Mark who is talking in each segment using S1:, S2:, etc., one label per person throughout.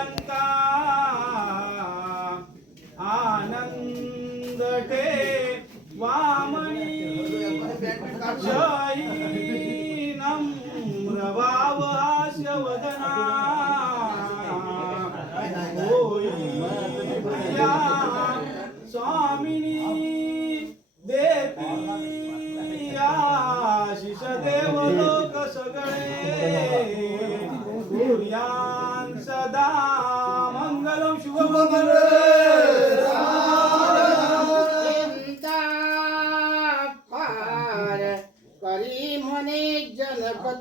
S1: प्रियंका आनंद वामणी जयी नम्र भाव हास्यवदना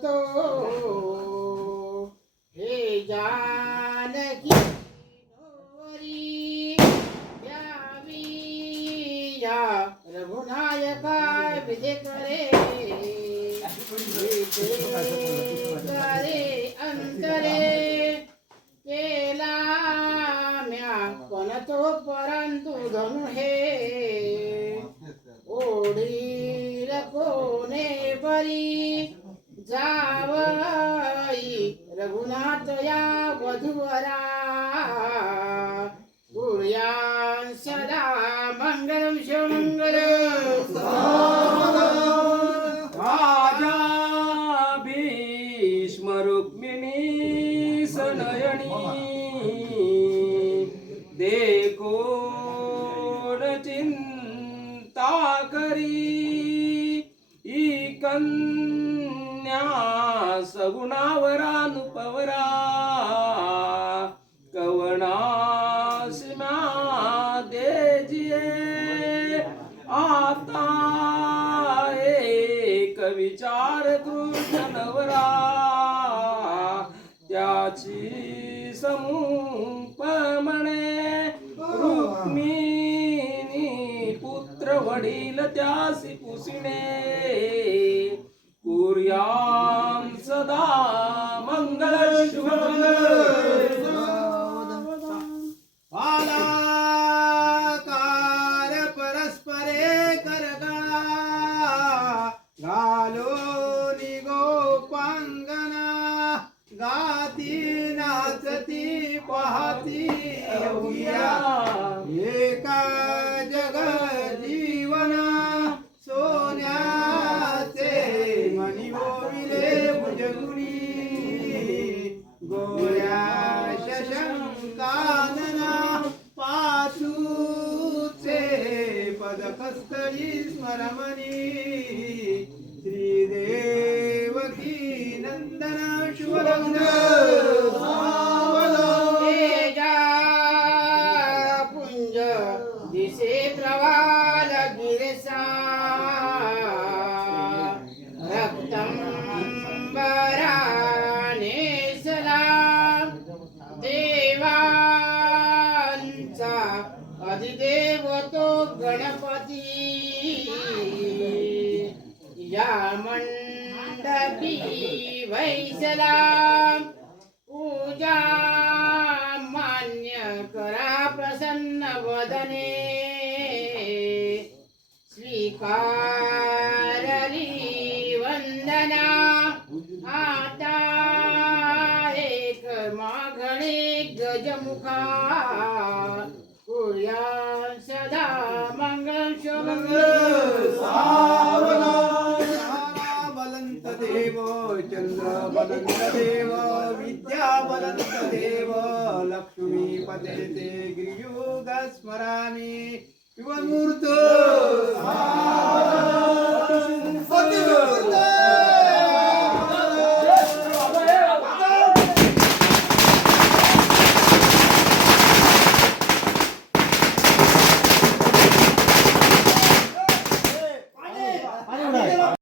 S2: जनकतो हे जानकी द्यावी या रघुनायका विजय करे. करे. या वधुवरा गुरुयान सदा मङ्गलं शिवमङ्गल
S1: राजा सनयनी देखोन करी ई कन्या सगुणावरानुपवरा कवनासिमा देजिये। आता एक विचार कृष्णवरा त्याची समूपमणे रुक्मिणी पुत्र वडील त्यासी पुसिणे कुर्या परस्परे करगा। घालो गोपांगना। गाती नाचती पाहती एका
S2: i'm Maramani अधिदेव तो गणपती। या मंडपी वैसला। पूजा मान्य करा प्रसन्न वदने। स्वीकारली वंदना। आता एक माघणे गजमुखा। कुर्या सदा मंगल
S1: बलंत देव चंद्र बलंत देव विद्या बलंत देव लक्ष्मी पते ते गिरियुग स्मरामी शिवमूर्त